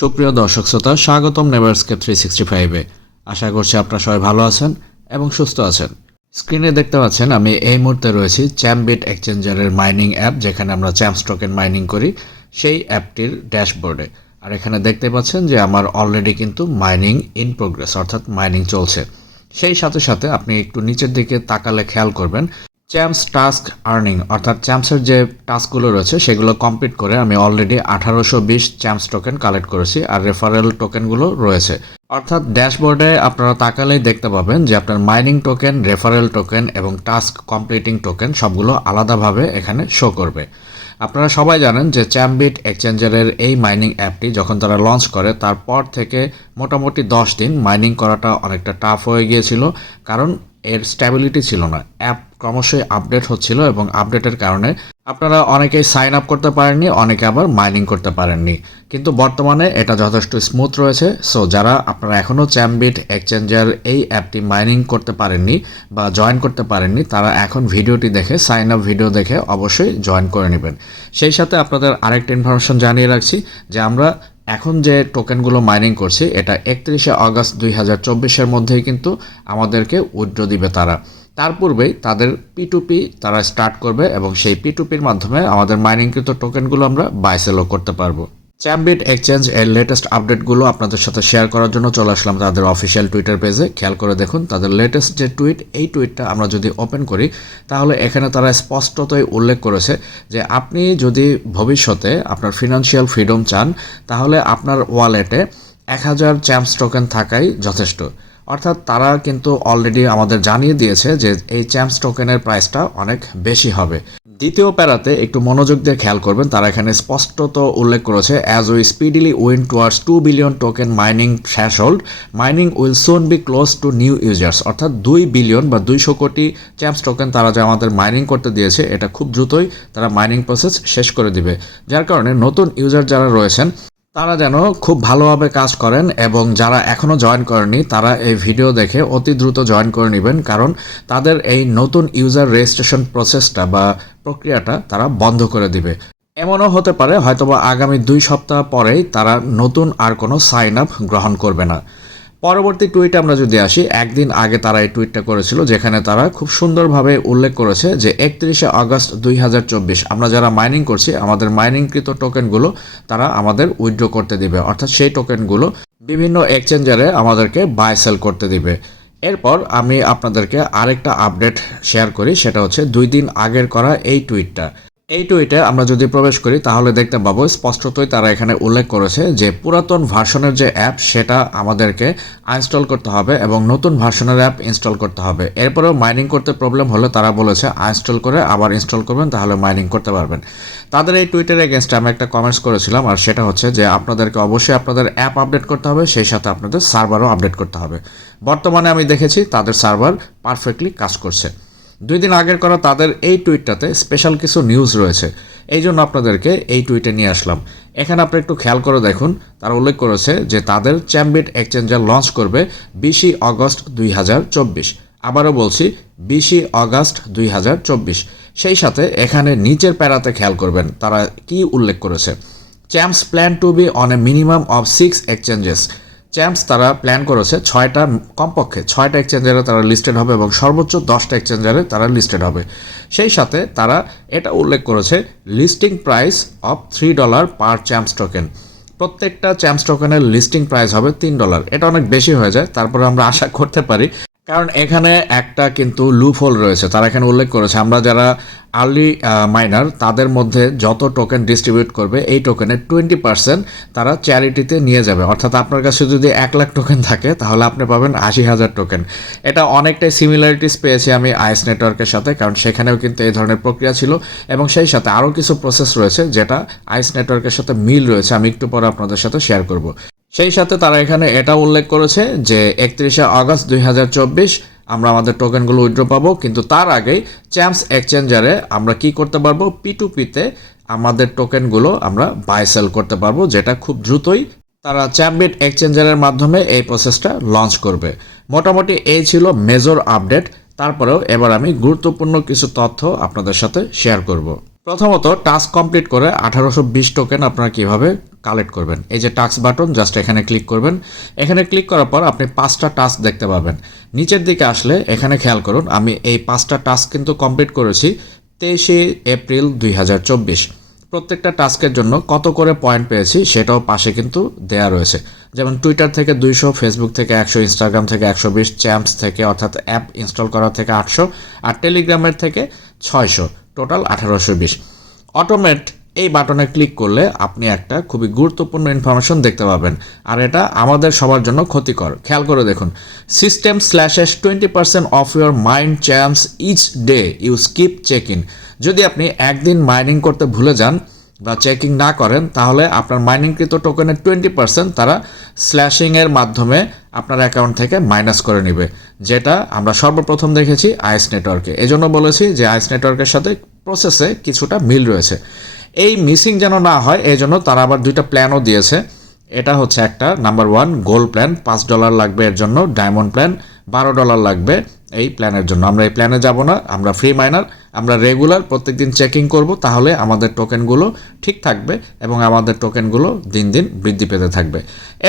সুপ্রিয় দর্শক শ্রোতা, স্বাগতম নেভারস্কেপ থ্রি সিক্সটি ফাইভে আশা করছি আপনারা সবাই ভালো আছেন এবং সুস্থ আছেন। স্ক্রিনে দেখতে পাচ্ছেন, আমি এই মুহূর্তে রয়েছি চ্যাম্পবিট এক্সচেঞ্জারের মাইনিং অ্যাপ যেখানে আমরা চ্যাম্পস টোকেন মাইনিং করি। সেই অ্যাপটির ড্যাশবোর্ডে আর এখানে দেখতে পাচ্ছেন যে আমার অলরেডি কিন্তু মাইনিং ইন প্রোগ্রেস অর্থাৎ মাইনিং চলছে। সেই সাথে সাথে আপনি একটু নিচের দিকে তাকালে খেয়াল করবেন চ্যাম্পস টাস্ক আর্নিং অর্থাৎ চ্যাম্পসের যে টাস্কগুলো রয়েছে, সেগুলো কমপ্লিট করে আমি অলরেডি আঠারোশো বিশ চ্যাম্পস টোকেন কালেক্ট করেছি আর রেফারেল টোকেনগুলো রয়েছে। অর্থাৎ ড্যাশবোর্ডে আপনারা তাকালেই দেখতে পাবেন যে আপনার মাইনিং টোকেন রেফারেল টোকেন এবং টাস্ক কমপ্লিটিং টোকেন সবগুলো আলাদাভাবে এখানে শো করবে। আপনারা সবাই জানেন যে চ্যাম্বিট এক্সচেঞ্জারের এই মাইনিং অ্যাপটি যখন তারা লঞ্চ করে, তারপর থেকে মোটামুটি দশ দিন মাইনিং করাটা অনেকটা টাফ হয়ে গিয়েছিল। কারণ এর স্ট্যাবিলিটি ছিল না। অ্যাপ ক্রমশই আপডেট হচ্ছিল এবং আপডেটের কারণে আপনারা অনেকেই সাইন আপ করতে পারেননি, অনেকে আবার মাইনিং করতে পারেননি। কিন্তু বর্তমানে এটা যথেষ্ট স্মুথ রয়েছে। সো যারা আপনারা এখনও চ্যাম্বিট এক্সচেঞ্জার এই অ্যাপটি মাইনিং করতে পারেননি বা জয়েন করতে পারেননি, তারা এখন ভিডিওটি দেখে সাইন আপ ভিডিও দেখে অবশ্যই জয়েন করে নেবেন। সেই সাথে আপনাদের আরেকটা ইনফরমেশন জানিয়ে রাখছি যে আমরা এখন যে টোকেনগুলো মাইনিং করছি, এটা একত্রিশে আগস্ট দুই হাজার চব্বিশের মধ্যেই কিন্তু আমাদেরকে উইড্রো দিবে তারা। তার পূর্বেই তাদের পিটুপি তারা স্টার্ট করবে এবং সেই পিটুপির মাধ্যমে আমাদের মাইনিংকৃত টোকেনগুলো আমরা বাইসেলও করতে পারব। চ্যাম্বিট এক্সচেঞ্জ এর লেটেস্ট আপডেটগুলো আপনাদের সাথে শেয়ার করার জন্য চলে আসলাম তাদের অফিসিয়াল টুইটার পেজে খেয়াল করে দেখুন, তাদের লেটেস্ট যে টুইট এই টুইটটা আমরা যদি ওপেন করি, তাহলে এখানে তারা স্পষ্টতই উল্লেখ করেছে যে আপনি যদি ভবিষ্যতে আপনার ফিনান্সিয়াল ফ্রিডম চান, তাহলে আপনার ওয়ালেটে এক হাজার চ্যাম্পস টোকেন থাকাই যথেষ্ট। অর্থাৎ তারা কিন্তু অলরেডি আমাদের জানিয়ে দিয়েছে যে এই চ্যাম্পস টোকেনের প্রাইসটা অনেক বেশি হবে। দ্বিতীয় প্যারাতে একটু মনোযোগ দিয়ে খেয়াল করবেন, তারা এখানে স্পষ্টত উল্লেখ করেছে as we speedily win towards two billion token mining threshold mining will soon be close to new users অর্থাৎ দুই বিলিয়ন বা দুইশো কোটি চ্যাম্পস টোকেন তারা যে আমাদের মাইনিং করতে দিয়েছে, এটা খুব দ্রুতই তারা মাইনিং প্রসেস শেষ করে দিবে। যার কারণে নতুন ইউজার যারা রয়েছেন তারা যেন খুব ভালোভাবে কাজ করেন এবং যারা এখনও জয়েন করেনি, তারা এই ভিডিও দেখে অতি দ্রুত জয়েন করে নেবেন। কারণ তাদের এই নতুন ইউজার রেজিস্ট্রেশন প্রসেসটা বা প্রক্রিয়াটা তারা বন্ধ করে দিবে। এমনও হতে পারে, হয়তোবা আগামী দুই সপ্তাহ পরেই তারা নতুন আর কোনো সাইন আপ গ্রহণ করবে না। পরবর্তী টুইটে আমরা যদি আসি, একদিন আগে তারা এই টুইটটা করেছিল, যেখানে তারা খুব সুন্দরভাবে উল্লেখ করেছে যে একত্রিশে আগস্ট দুই হাজার চব্বিশ, আমরা যারা মাইনিং করছি, আমাদের মাইনিংকৃত টোকেনগুলো তারা আমাদের উইথড্র করতে দিবে। অর্থাৎ সেই টোকেনগুলো বিভিন্ন এক্সচেঞ্জারে আমাদেরকে বাই সেল করতে দিবে। এরপর আমি আপনাদেরকে আরেকটা আপডেট শেয়ার করি, সেটা হচ্ছে দুই দিন আগের করা এই টুইটটা এই টুইটে আমরা যদি প্রবেশ করি, তাহলে দেখতে পাবো স্পষ্টতই তারা এখানে উল্লেখ করেছে যে পুরাতন ভার্সনের যে অ্যাপ, সেটা আমাদেরকে আনস্টল করতে হবে এবং নতুন ভার্সনের অ্যাপ ইনস্টল করতে হবে। এরপরেও মাইনিং করতে প্রবলেম হলে তারা বলেছে আনস্টল করে আবার ইনস্টল করবেন, তাহলে মাইনিং করতে পারবেন। তাদের এই টুইটের এগেনস্টে আমি একটা কমেন্টস করেছিলাম, আর সেটা হচ্ছে যে আপনাদেরকে অবশ্যই আপনাদের অ্যাপ আপডেট করতে হবে, সেই সাথে আপনাদের সার্ভারও আপডেট করতে হবে। বর্তমানে আমি দেখেছি তাদের সার্ভার পারফেক্টলি কাজ করছে। দুই দিন আগের করা তাদের এই টুইটটাতে স্পেশাল কিছু নিউজ রয়েছে। এই জন্য আপনাদেরকে এই টুইটে নিয়ে আসলাম। এখানে আপনি একটু খেয়াল করে দেখুন, তারা উল্লেখ করেছে যে তাদের চ্যাম্বিট এক্সচেঞ্জার লঞ্চ করবে বিশই আগস্ট দুই হাজার চব্বিশ। আবারও বলছি বিশই আগস্ট দুই হাজার চব্বিশ। সেই সাথে এখানে নিচের প্যারাতে খেয়াল করবেন, তারা কি উল্লেখ করেছে? Champs plan to be on a minimum of six exchanges champs তারা প্ল্যান করেছে, ছয়টা কমপক্ষে ছয়টা এক্সচেঞ্জারে তারা লিস্টেড হবে এবং সর্বোচ্চ দশটা এক্সচেঞ্জারে তারা লিস্টেড হবে। সেই সাথে তারা এটা উল্লেখ করেছে listing price of three dollar per champs token প্রত্যেকটা চ্যাম্পস টোকেনের লিস্টিং প্রাইস হবে তিন ডলার এটা অনেক বেশি হয়ে যায়, তারপরে আমরা আশা করতে পারি কারণ এখানে একটা কিন্তু লুপ হোল রয়েছে। তারা এখানে উল্লেখ করেছে, আমরা যারা আর্লি মাইনার তাদের মধ্যে যত টোকেন ডিস্ট্রিবিউট করবে, এই টোকেনের টোয়েন্টি পার্সেন্ট তারা চ্যারিটিতে নিয়ে যাবে। অর্থাৎ আপনার কাছে যদি এক লাখ টোকেন থাকে, তাহলে আপনি পাবেন আশি হাজার টোকেন এটা অনেকটাই সিমিলারিটিস পেয়েছি আমি আইস নেটওয়ার্কের সাথে, কারণ সেখানেও কিন্তু এই ধরনের প্রক্রিয়া ছিল। এবং সেই সাথে আরও কিছু প্রসেস রয়েছে, যেটা আইস নেটওয়ার্কের সাথে মিল রয়েছে, আমি একটু পরে আপনাদের সাথে শেয়ার করব। সেই সাথে তারা এখানে এটা উল্লেখ করেছে যে একত্রিশে আগস্ট দুই হাজার চব্বিশ আমরা আমাদের টোকেনগুলো উইথড্র পাবো, কিন্তু তার আগেই চ্যাম্পস এক্সচেঞ্জারে আমরা কি করতে পারব? পি টু পিতে আমাদের টোকেনগুলো আমরা বাই সেল করতে পারব, যেটা খুব দ্রুতই তারা চ্যাম্পিট এক্সচেঞ্জারের মাধ্যমে এই প্রসেসটা লঞ্চ করবে। মোটামুটি এই ছিল মেজর আপডেট তারপরেও এবার আমি গুরুত্বপূর্ণ কিছু তথ্য আপনাদের সাথে শেয়ার করব। প্রথমত টাস্ক কমপ্লিট করে আঠারোশো বিশ টোকেন আপনারা কীভাবে কালেক্ট করবেন? এই যে টাস্ক বাটন জাস্ট এখানে ক্লিক করবেন। এখানে ক্লিক করার পর আপনি পাঁচটা টাস্ক দেখতে পাবেন। নিচের দিকে আসলে এখানে খেয়াল করুন, আমি এই পাঁচটা টাস্ক কিন্তু কমপ্লিট করেছি তেইশে এপ্রিল দুই হাজার চব্বিশ। প্রত্যেকটা টাস্কের জন্য কত করে পয়েন্ট পেয়েছি সেটাও পাশে কিন্তু দেয়া রয়েছে। যেমন টুইটার থেকে দুইশো ফেসবুক থেকে একশো ইনস্টাগ্রাম থেকে একশো বিশ চ্যাম্পস থেকে অর্থাৎ অ্যাপ ইনস্টল করা থেকে আটশো, আর টেলিগ্রামের থেকে ছয়শো। টোটাল আঠারোশো বিশ। অটোমেট এই বাটনে ক্লিক করলে আপনি একটা খুবই গুরুত্বপূর্ণ ইনফরমেশন দেখতে পাবেন। আর এটা আমাদের সবার জন্য ক্ষতিকর। খেয়াল করে দেখুন। System slashes twenty percent of your mind champs each day you skip check in যদি আপনি একদিন মাইনিং করতে ভুলে যান বা চেকিং না করেন, তাহলে আপনার মাইনিংকৃত টোকেনের টোয়েন্টি পার্সেন্ট তারা স্ল্যাশিংয়ের মাধ্যমে আপনার অ্যাকাউন্ট থেকে মাইনাস করে নেবে, যেটা আমরা সর্বপ্রথম দেখেছি আইস নেটওয়ার্কে। এজন্য বলেছি যে আইস নেটওয়ার্কের সাথে প্রসেসে কিছুটা মিল রয়েছে। এই মিসিং যেন না হয় এই জন্য তারা আবার দুইটা প্ল্যানও দিয়েছে। এটা হচ্ছে একটা নাম্বার ওয়ান গোল্ড প্ল্যান পাঁচ ডলার লাগবে এর জন্য ডায়মন্ড প্ল্যান বারো ডলার লাগবে এই প্ল্যানের জন্য। আমরা এই প্ল্যানে যাব না, আমরা ফ্রি মাইনার আমরা রেগুলার প্রত্যেকদিন চেকিং করব, তাহলে আমাদের টোকেনগুলো ঠিক থাকবে এবং আমাদের টোকেনগুলো দিন দিন বৃদ্ধি পেতে থাকবে।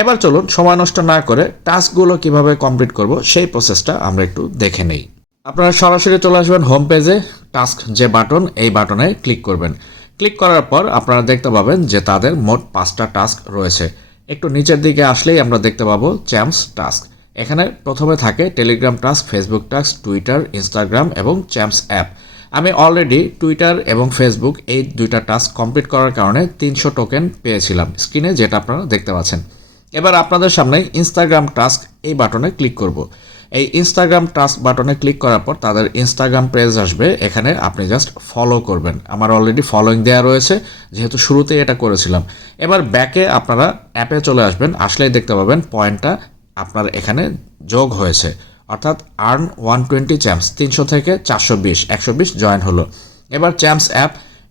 এবার চলুন, সময় নষ্ট না করে টাস্কগুলো কীভাবে কমপ্লিট করব, সেই প্রসেসটা আমরা একটু দেখে নেই। আপনারা সরাসরি চলে আসবেন হোম পেজে টাস্ক যে বাটন এই বাটনে ক্লিক করবেন। ক্লিক করার পর আপনারা দেখতে পাবেন যে তাদের মোট পাঁচটা টাস্ক রয়েছে। একটু নিচের দিকে আসলেই আমরা দেখতে পাবো চ্যাম্পস টাস্ক এখানে প্রথমে থাকে Telegram task Facebook task Twitter Instagram এবং চ্যাম্পস অ্যাপ আমি অলরেডি টুইটার এবং ফেসবুক এই দুইটা টাস্ক কমপ্লিট করার কারণে তিনশো টোকেন পেয়েছিলাম স্ক্রিনে যেটা আপনারা দেখতে পাচ্ছেন। এবার আপনাদের সামনে ইনস্টাগ্রাম টাস্ক এই বাটনে ক্লিক করব। এই ইনস্টাগ্রাম টাস্ক বাটনে ক্লিক করার পর তাদের ইনস্টাগ্রাম পেজ আসবে, এখানে আপনি জাস্ট ফলো করবেন। আমার অলরেডি ফলোয়িং দেওয়া রয়েছে, যেহেতু শুরুতেই এটা করেছিলাম। এবার ব্যাকে আপনারা অ্যাপে চলে আসবেন, আসলেই দেখতে পাবেন পয়েন্টটা আপনার এখানে যোগ হয়েছে। অর্থাৎ আর্ন ওয়ান টোয়েন্টি চ্যাম্পস তিনশো থেকে চারশো বিশ, একশো বিশ জয়েন হলো। এবার চ্যাম্পস অ্যাপ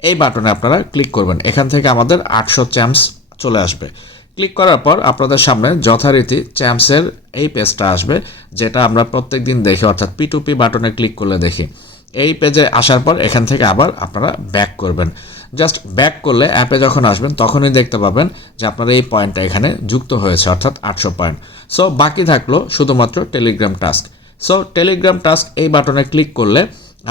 এই বাটনে আপনারা ক্লিক করবেন। এখান থেকে আমাদের আটশো চ্যাম্পস চলে আসবে। ক্লিক করার পর আপনাদের সামনে যথারীতি চ্যাম্পসের এই পেজটা আসবে, যেটা আমরা প্রত্যেক দিন দেখি, অর্থাৎ পিটুপি বাটনে ক্লিক করলে দেখি। এই পেজে আসার পর এখান থেকে আবার আপনারা ব্যাক করবেন। জাস্ট ব্যাক করলে অ্যাপে যখন আসবেন, তখনই দেখতে পাবেন যে আপনার এই পয়েন্টটা এখানে যুক্ত হয়েছে, অর্থাৎ আটশো পয়েন্ট সো বাকি থাকল শুধুমাত্র Telegram task so Telegram task এই বাটনে ক্লিক করলে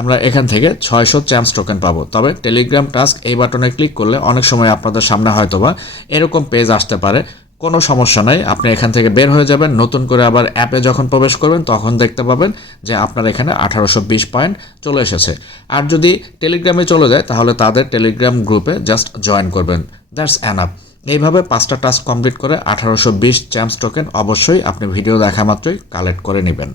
আমরা এখান থেকে ছয়শো চ্যাম্পস টোকেন পাবো। তবে টেলিগ্রাম টাস্ক এই বাটনে ক্লিক করলে অনেক সময় আপনাদের সামনে হয়তোবা এরকম পেজ আসতে পারে কোনো সমস্যা নাই। আপনি এখান থেকে বের হয়ে যাবেন। নতুন করে আবার অ্যাপে যখন প্রবেশ করবেন, তখন দেখতে পাবেন যে আপনার এখানে আঠারোশো বিশ পয়েন্ট চলে এসেছে। আর যদি টেলিগ্রামে চলে যায়, তাহলে তাদের টেলিগ্রাম গ্রুপে জাস্ট জয়েন করবেন। দ্যাটস অ্যান আপ এইভাবে পাঁচটা টাস্ক কমপ্লিট করে আঠারোশো বিশ চ্যাম্পস টোকেন অবশ্যই আপনি ভিডিও দেখা মাত্রই কালেক্ট করে নেবেন।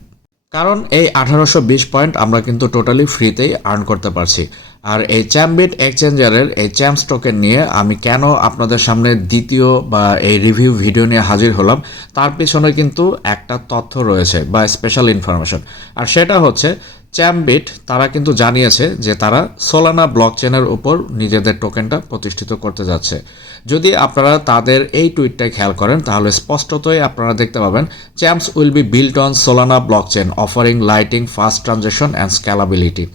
কারণ এই আঠারোশো বিশ পয়েন্ট আমরা কিন্তু টোটালি ফ্রিতেই আর্ন করতে পারছি। আর এই চ্যাম্বিট এক্সচেঞ্জারের এই চ্যাম্পস টোকেন নিয়ে আমি কেন আপনাদের সামনে দ্বিতীয় বা এই রিভিউ ভিডিও নিয়ে হাজির হলাম, তার পিছনে কিন্তু একটা তথ্য রয়েছে বা স্পেশাল ইনফরমেশন আর সেটা হচ্ছে চ্যাম্পবিট তারা কিন্তু জানিয়েছে যে তারা সোলানা ব্লক চেনের উপর নিজেদের টোকেনটা প্রতিষ্ঠিত করতে যাচ্ছে। যদি আপনারা তাদের এই টুইটটাই খেয়াল করেন, তাহলে স্পষ্টতই আপনারা দেখতে পাবেন champs will be built on Solana blockchain offering lightning fast transaction and scalability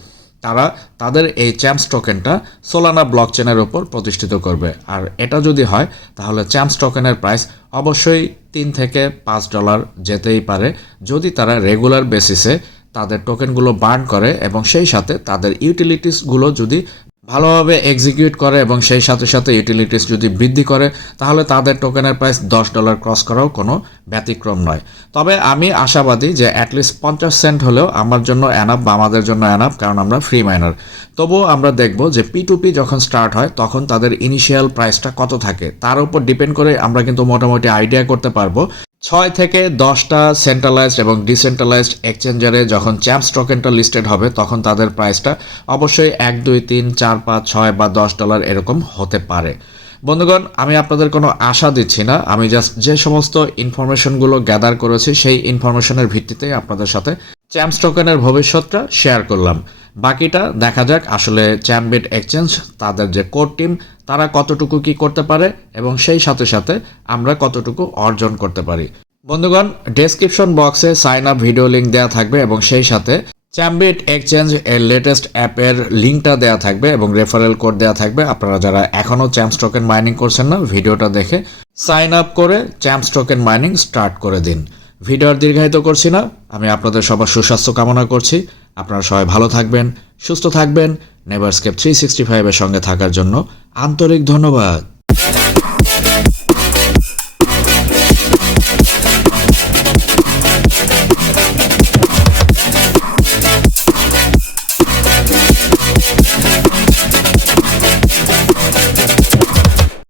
তারা তাদের এই চ্যাম্পস টোকেনটা সোলানা ব্লক চেনের উপর প্রতিষ্ঠিত করবে। আর এটা যদি হয়, তাহলে চ্যাম্পস টোকেনের প্রাইস অবশ্যই তিন থেকে পাঁচ ডলার যেতেই পারে। যদি তারা রেগুলার বেসিসে তাদের টোকেনগুলো বার্ন করে এবং সেই সাথে তাদের ইউটিলিটিসগুলো যদি ভালোভাবে এক্সিকিউট করে এবং সেই সাথে সাথে ইউটিলিটিস যদি বৃদ্ধি করে, তাহলে তাদের টোকেনের প্রাইস দশ ডলার ক্রস করাও কোনো ব্যতিক্রম নয়। তবে আমি আশাবাদী যে অ্যাটলিস্ট পঞ্চাশ সেন্ট হলেও আমার জন্য অ্যানাপ বা আমাদের জন্য অ্যানাপ কারণ আমরা ফ্রি মাইনার তবুও আমরা দেখব যে পি টু পি যখন স্টার্ট হয়, তখন তাদের ইনিশিয়াল প্রাইসটা কত থাকে। তার উপর ডিপেন্ড করে আমরা কিন্তু মোটামুটি আইডিয়া করতে পারব ছয় থেকে দশটা সেন্ট্রালাইজড এবং ডিসেন্ট্রালাইজড এক্সচেঞ্জারে যখন চ্যাম্পস টোকেনটা লিস্টেড হবে, তখন তাদের প্রাইসটা অবশ্যই এক, দুই, তিন, চার, পাঁচ, ছয় বা দশ ডলার এরকম হতে পারে। বন্ধুগণ, আমি আপনাদের কোনো আশা দিচ্ছি না। আমি জাস্ট যে সমস্ত ইনফরমেশনগুলো গ্যাদার করেছি, সেই ইনফরমেশনের ভিত্তিতে আপনাদের সাথে চ্যাম্পস টোকেনের ভবিষ্যৎটা শেয়ার করলাম। বাকিটা দেখা যাক আসলে চ্যাম্পবিট এক্সচেঞ্জ, তাদের যে কোর টিম, তারা কতটুকু কি করতে পারে এবং সেই সাথে সাথে আমরা কতটুকু অর্জন করতে পারি। বন্ধুগণ ডেসক্রিপশন বক্সে সাইন আপ ভিডিও লিঙ্ক দেওয়া থাকবে এবং সেই সাথে চ্যাম্বিট এক্সচেঞ্জ এর লেটেস্ট অ্যাপের লিঙ্কটা দেওয়া থাকবে এবং রেফারেল কোড দেওয়া থাকবে। আপনারা যারা এখনও চ্যাম্পস টোকেন মাইনিং করছেন না, ভিডিওটা দেখে সাইন আপ করে চ্যাম্পস টোকেন মাইনিং স্টার্ট করে দিন। ভিডিও আর দীর্ঘায়িত করছি না। আমি আপনাদের সবার সুস্বাস্থ্য কামনা করছি। আপনারা সবাই ভালো থাকবেন, সুস্থ থাকবেন নেভারস্কেপ থ্রি সিক্সটি ফাইভের সঙ্গে থাকার জন্য আন্তরিক ধন্যবাদ।